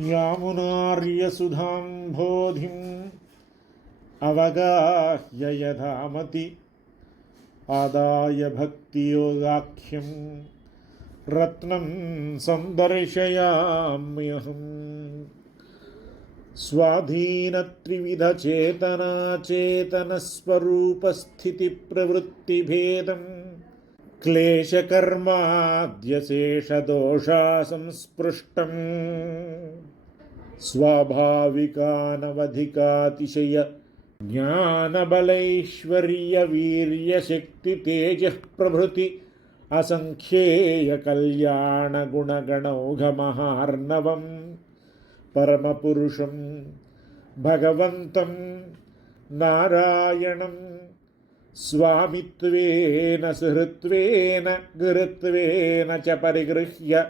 यामुनार्यसुधाम्भोधिम् अवगाह्य यथामति आदाय भक्तियोगाख्यं रत्नं सन्दर्शयाम्यहम् स्वाधीनत्रिविधचेतनाचेतनस्वरूपस्थितिप्रवृत्तिभेदम् क्लेशकर्माद्यशेषदोषा संस्पृष्टम् स्वाभाविकानवधिकातिशय ज्ञानबलैश्वर्यवीर्यशक्तितेजः प्रभृति असङ्ख्येयकल्याणगुणगणौघमहार्णवं परमपुरुषं भगवन्तं नारायणम् स्वामित्वेन सुहृत्वेन गुरुत्वेन च परिगृह्य।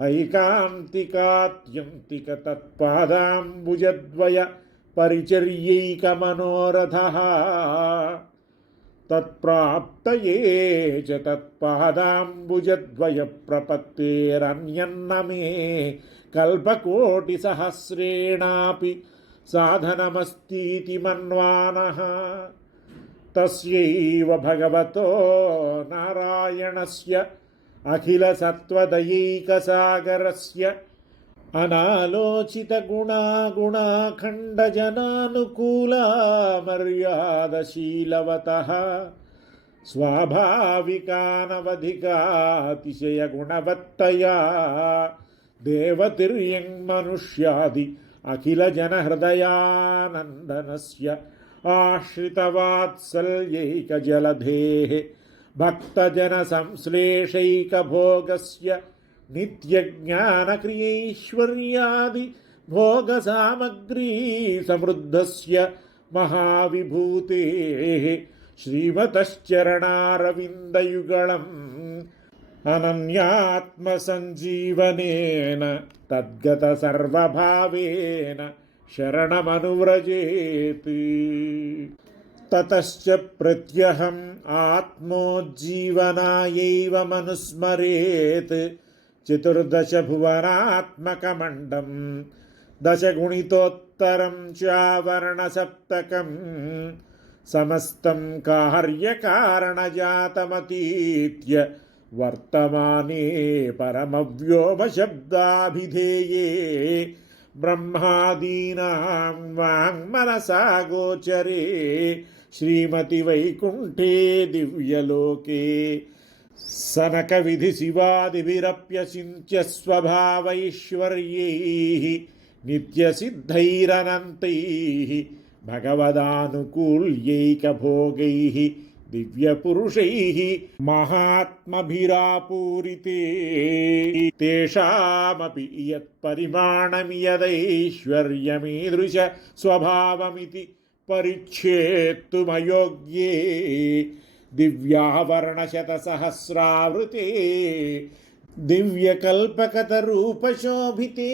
ऐकान्तिकात्यन्तिकतत्पादाम्बुजद्वय परिचर्यैकमनोरथः। तत्प्राप्तये च तत्पादाम्बुजद्वयप्रपत्तेरन्यन्न मे कल्पकोटिसहस्रेणापि साधनमस्तीति मन्वानः। तस्यैव भगवतो नारायणस्य अखिलसत्त्वदयैकसागरस्य अनालोचितगुणागुणाखण्डजनानुकूला मर्यादशीलवतः स्वाभाविकानवधिकातिशयगुणवत्तया देवतिर्यङ्मनुष्यादि अखिलजनहृदयानन्दनस्य आश्रितवात्सल्यैकजलधेः भक्तजनसंश्लेषैकभोगस्य नित्यज्ञानक्रियैश्वर्यादि भोगसामग्रीसमृद्धस्य महाविभूतेः श्रीमतश्चरणारविन्दयुगळम् अनन्यात्मसञ्जीवनेन तद्गतसर्वभावेन शरणमनुव्रजेत्। ततश्च प्रत्यहम् आत्मोज्जीवनायैव मनुस्मरेत्। चतुर्दशभुवनात्मकमण्डं दशगुणितोत्तरं चावर्णसप्तकम्। समस्तं कार्यकारणजातमतीत्य वर्तमाने परमव्योमशब्दाभिधेये। బ్రహ్మాదీనాం వాంగ్మనసా గోచరే. శ్రీమతి వైకుంఠే దివ్యలోకే సనక విధి శివాదిభిరప్యచింత్య స్వభావైశ్వర్యైః. భగవదానుకూల్యైక భోగై दिव्यपुरुषैः महात्मभिरापूरिते। तेषामपि यत्परिमाणमियदैश्वर्यमीदृश स्वभावमिति परिच्छेत्तुमयोग्ये। दिव्यावरणशतसहस्रावृते। दिव्यकल्पकतरूपशोभिते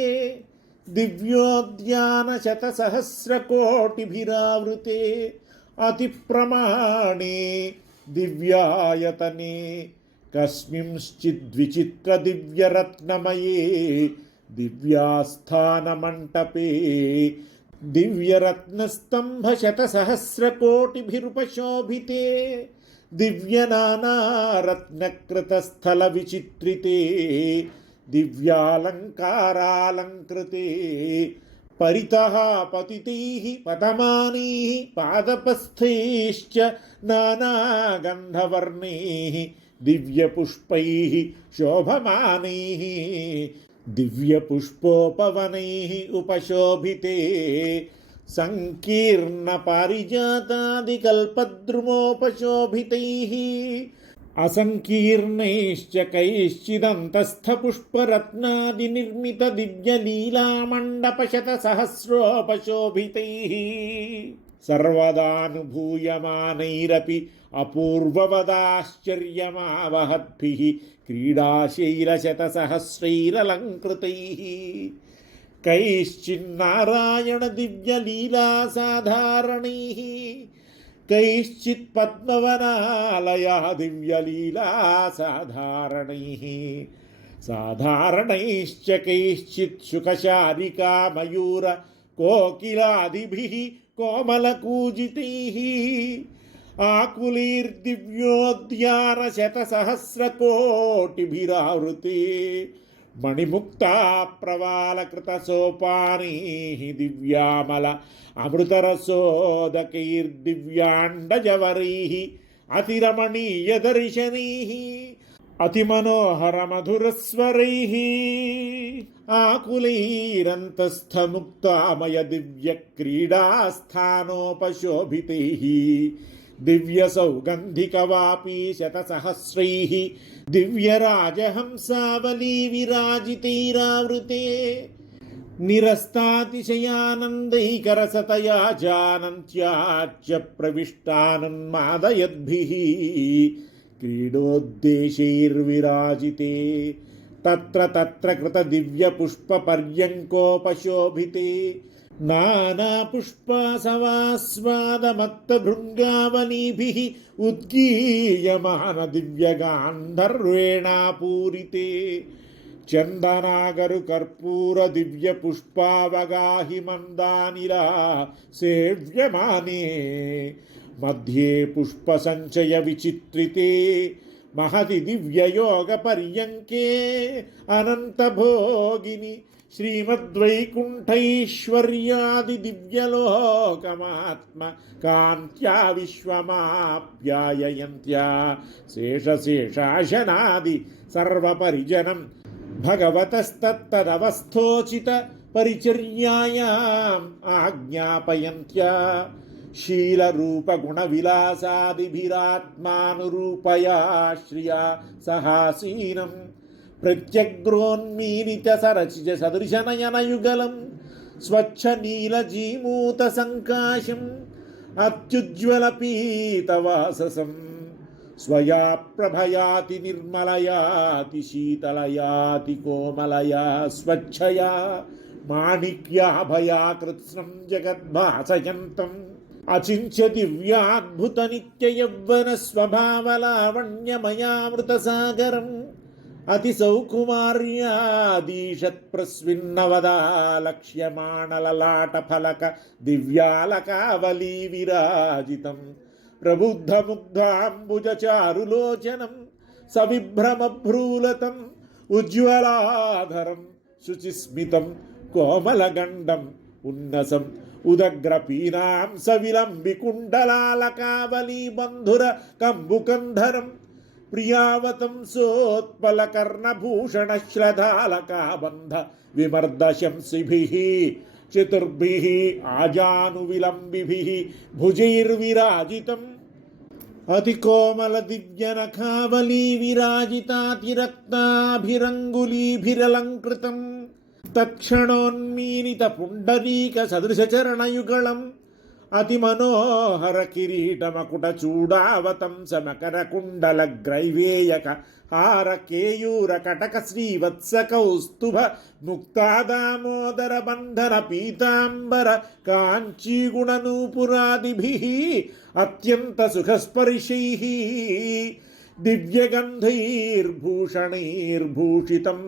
दिव्योद्यानशतसहस्रकोटिभिरावृते। अतिप्रमाणे दिव्यायतने। कस्मिंश्चिद्विचित्रदिव्यरत्नमये दिव्यास्थानमण्टपे दिव्यरत्नस्तम्भशतसहस्रकोटिभिरुपशोभिते दिव्यनानारत्नकृतस्थलविचित्रिते दिव्यालङ्कारालङ्कृते परितः पतितैः पतमानैः पादपस्थैश्च नानागन्धवर्णैः दिव्यपुष्पैः शोभमानैः दिव्यपुष्पोपवनैः उपशोभिते। सङ्कीर्णपारिजातादिकल्पद्रुमोपशोभितैः असङ्कीर्णैश्च कैश्चिदन्तस्थपुष्परत्नादिनिर्मितदिव्यलीलामण्डपशतसहस्रोपशोभितैः सर्वदानुभूयमानैरपि अपूर्ववदाश्चर्यमावहद्भिः क्रीडाशैलशतसहस्रैरलङ्कृतैः कैश्चिन्नारायणदिव्यलीलासाधारणैः कैश्चित् पद्मवनालया दिव्यलीलासाधारणैः साधारणैश्च कैश्चित् शुकशारिका मयूर कोकिलादिभिः कोमलकूजितैः आकुलीर्दिव्योद्यानशतसहस्रकोटिभिरावृते మణిముక్త ప్రవాళకృత సోపానీ దివ్యామల అమృతరసోదకీర్దివ్యాండజవరీ అతిరమణీయ దర్శనీ అతిమనోహర మధురస్వరై అమృతరసోదకైర్దివ్యాండజవరీ అతిరమణీయదర్శనీ అతిమనోహరమధురస్వరైः आकुलैरन्तस्थमुक्तामय दिव्यक्रीडास्थानोपशोभितैः दिव्यसौगन्धिकवापी शतसहस्रैः దివ్యరాజహంసావలీ విరాజితైరావృతే నిరస్తాతిశయానందైకరసతయా జానంత్యాచ ప్రవిష్టానన్మాదయద్భిः క్రీడోద్దేశైర్విరాజితే తత్ర తత్ర కృత దివ్యపుష్పపర్యంకోపశోభితే कृतदिव्यपुष्पपर्यङ्कोपशोभिते नानापुष्पासवास्वादमत्तभृङ्गावलीभिः उद्गीयमानदिव्यगान्धर्वेणापूरिते चन्दनागरुकर्पूरदिव्यपुष्पावगाहि मन्दानिला सेव्यमाने मध्ये पुष्पसञ्चयविचित्रिते महति दिव्ययोगपर्यङ्के अनन्तभोगिनि श्रीमद्वैकुण्ठैश्वर्यादिदिव्यलोकमात्म कान्त्या विश्वमाप्याययन्त्या शेषशेषाशनादि सर्वपरिजनं भगवतस्तत्तदवस्थोचित परिचर्यायाम् आज्ञापयन्त्या शीलरूपगुणविलासादिभिरात्मानुरूपया श्रिया सहासीनम् ప్రత్యగ్రోన్మీలిత సరచిజ సదృశనయనయుగలం స్వచ్ఛ నీల జీమూత సంకాశం అత్యుజ్వల పీతవాససం స్వయా ప్రభయాతి నిర్మలయాతి శీతలయాతి కోమలయా స్వచ్ఛయా మాణిక్యాభయా కృత్స్నం జగద్భాసయంతం అచించ్య దివ్యాద్భుత నిత్య యవ్వన స్వభావలావణ్యమయామృత సాగరం అతి సౌకుమార్యాదీషత్ ప్రస్విన్నవదాలక్ష్యమాణలలాట ఫలక దివ్యాలకావలీ విరాజితం ప్రబుద్ధముగ్ధాంబుజచారులోచనం సవిభ్రమభ్రూలతం ఉజ్వలాధరం శుచిస్మితం కోమలగండం ఉన్నసం ఉదగ్రపీనాం సవిలంబికుండలాలకావలీ బంధుర కంబుకంధరం सोत्पलकर्णभूषणश्रधालकाबन्ध विमर्दशंसिभिः चतुर्भिः आजानुविलम्बिभिः भुजैर्विराजितम् అతి మనోహర కిరీటమకుట చూడావతం సమకర కుండల గ్రైవేయక హార కేయూర కటక శ్రీవత్స కౌస్తుభ ముక్తాదామోదర బంధన పీతాంబర కాంచీగుణనూపురాదిభి అత్యంత సుఖస్పరిశై దివ్యగంధైర్భూషణైర్భూషితం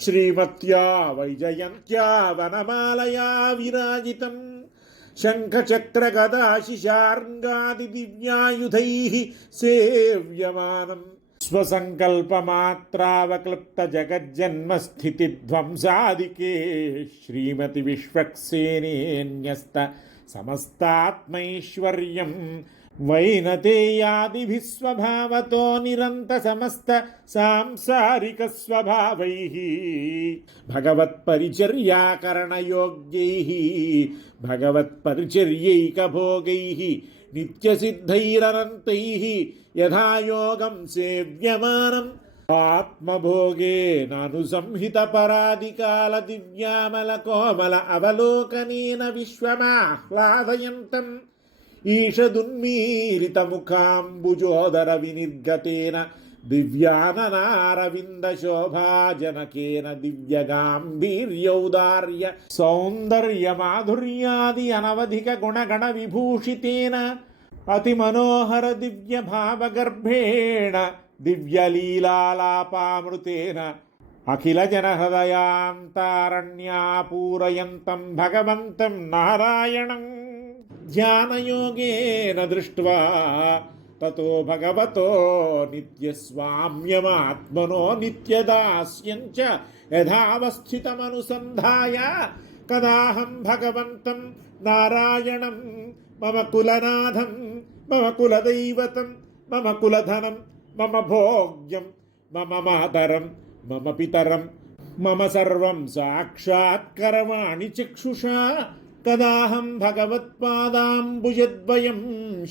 శ్రీమత్యా వైజయంత్యా వనమాలయా విరాజితం शङ्खचक्रगदाशिशार्ङ्गादिदिव्यायुधैः सेव्यमानम् स्वसङ्कल्पमात्रावक्लृप्तजगज्जन्मस्थितिध्वंसादिके श्रीमतिविश्वक्सेनेन्यस्त समस्तात्मैश्वर्यम् వైనతేయాదిస్వభావతో నిరంత సమస్త సాంసారిక స్వభావై భగవత్ పరిచర్యాకరణయోగ్యై భగవత్ భగవత్పరిచర్యాకరణయోగ్యై భగవత్పరిచర్యైకభోగై నిత్యసిద్ధైరనంతై యథాయోగం సేవ్యమానం ఆత్మభోగేననుసంహితపరాదికాల దివ్యామల కోమల అవలోకనేన విశ్వమాహ్లాదయంతం ఈషదున్మీరితముఖాంబుజోదర వినిర్గతేన దివ్యానారవింద శోభాజనకేన దివ్య గాంభీర్యౌదార్య సౌందర్య మాధుర్యాది అనవధిక గుణగణ విభూషితేన అతి మనోహర దివ్య అతిమనోహర దివ్యభావగర్భేణ దివ్యలీలాలాపామృతేన అఖిలజనహృదయాంతారణ్యాపూరయంతం భగవంతం నారాయణం ధ్యానయోగేన దృష్ట్వా తతో భగవతో నిత్యస్వామ్యమాత్మనో నిత్యదాస్యం చ యథావస్థితమనుసంధాయ. కదాహం భగవంతం నారాయణం మమ కులనాథం మమ కులదైవతం మమ కులధనం మమ భోగ్యం మమ మాతరం మమ పితరం మమ సర్వం సాక్షాత్కరవాణి చక్షుషా. కదాహం భగవత్పాదాంబుజద్వయం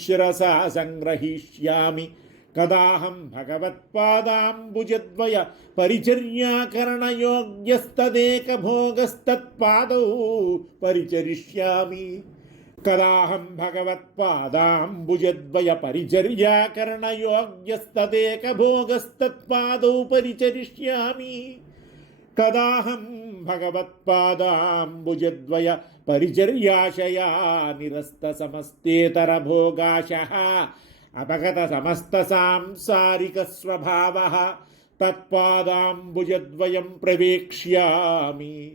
శిరసా సంగ్రహీష్యామి కదాహం భగవత్పాదాంబుజద్వయ పరిచర్యాకరణయోగ్యస్తదేకభోగస్తత్పాదౌ పరిచరిష్యామి కదాహం భగవత్పాదాంబుజద్వయ పరిచర్యాకరణయోగ్యస్తదేకభోగస్తత్పాదౌ పరిచరిష్యామి కదాహం భగవత్పాదాంబుజద్వయ పరిచర్యాశయా నిరస్త సమస్తేతర భోగాశ అపగత సమస్త సాంసారిక స్వభావ తత్పాదాంబుజద్వయం ప్రవేక్ష్యామి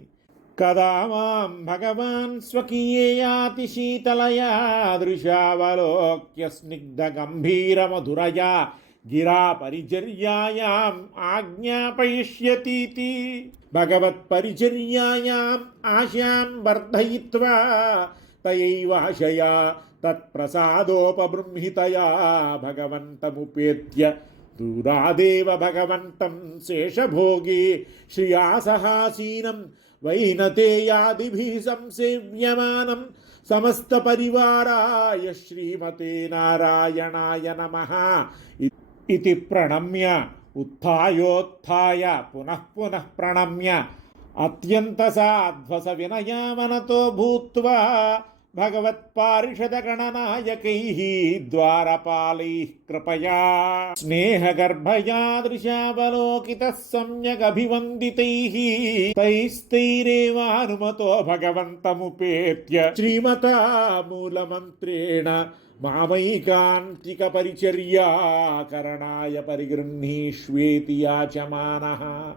కదా మాం భగవాన్ స్వకీయేయాతి శీతలయా దృశావలోక్య స్నిగ్ధ గంభీరమధురయా गिरा परिचर्यायाम् आज्ञापयिष्यतीति। भगवत्परिचर्यायाम् आशयाम वर्धयित्वा तयैव आशया तत्प्रसादोपबृंहितया भगवन्तमुपेत्य दूरादेव भगवन्तं शेषभोगी श्रिया सहासीनं वैनतेयादिभिः संसेव्यमानं समस्तपरिवाराय श्रीमते नारायणाय नमः। ఇది ప్రణమ్య ఉత్థాయోత్థాయ పునః పునః ప్రణమ్య అత్యంత సాధ్వస వినయామనతో భూత్వా భగవత్పారిషదగణనాయకై ద్వారపాలై కృపయా స్నేహగర్భయాదృశావలోకిత సమ్యగభివందితై తైస్తైరేవానుమతో భగవంతముపేత్య శ్రీమతామూలమంత్రేణ మామైకాంతిక పరిచర్యాకరణాయ పరిగృహీష్వేతి యాచమాన.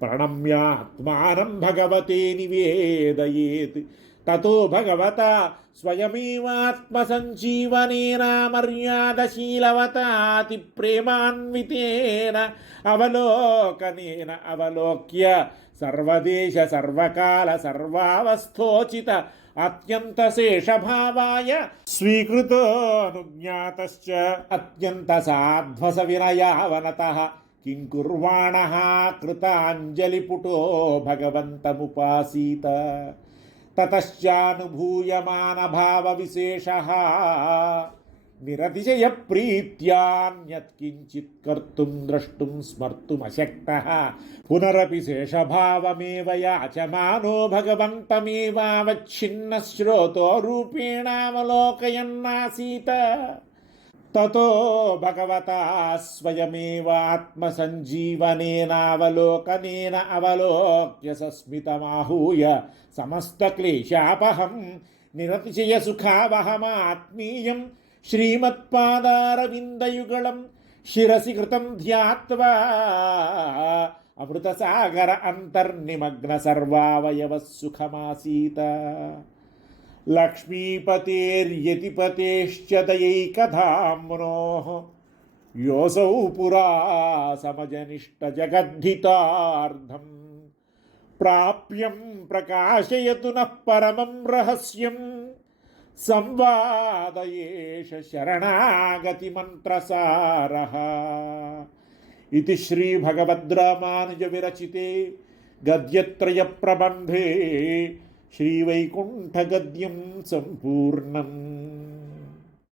ప్రణమ్యాత్మానం భగవతే నివేదయేత్. తతో భగవత స్వయమేవాత్మసంజీవనేనామర్యాదశీలవతాతి ప్రేమాన్వితేన అవలోకనేన అవలోక్య. సర్వదేశ సర్వకాల సర్వావస్థోచిత अत्यन्तशेषभावाय स्वीकृतोऽनुज्ञातश्च अत्यन्तसाध्वसविनयावनतः किं कुर्वाणः कृताञ्जलिपुटो भगवन्तमुपासीत। ततश्चानुभूयमानभावविशेषः निरतिशयप्रीत्यान्यत्किञ्चित् कर्तुं द्रष्टुं स्मर्तुमशक्तः पुनरपि शेषभावमेव याचमानो भगवन्तमेवावच्छिन्नश्रोतो रूपेणावलोकयन्नासीत ततो भगवता स्वयमेवात्मसञ्जीवनेनावलोकनेन अवलोक्य सस्मितमाहूय समस्तक्लेशापहं ശ്രീമത്പാദാരവിന്ദയുഗളം ശിരസി കൃതം ധ്യാത്വ. అమృతసాగర అంతర్నిమగ్న సర్వావయవ సుఖమాసీత లక్ష్మీపతేర్యతిపతేశ్చ దయైకధామ్నో యోసౌ పురా సమజనిష్ట జగద్ధితార్థం ప్రాప్యం ప్రకాశయతు నః పరమం రహస్యం रहस्यं संवादयेष शरणागतिमन्त्रसारः। इति श्रीभगवद्रामानुजविरचिते गद्यत्रयप्रबन्धे श्रीवैकुण्ठगद्यं सम्पूर्णम्।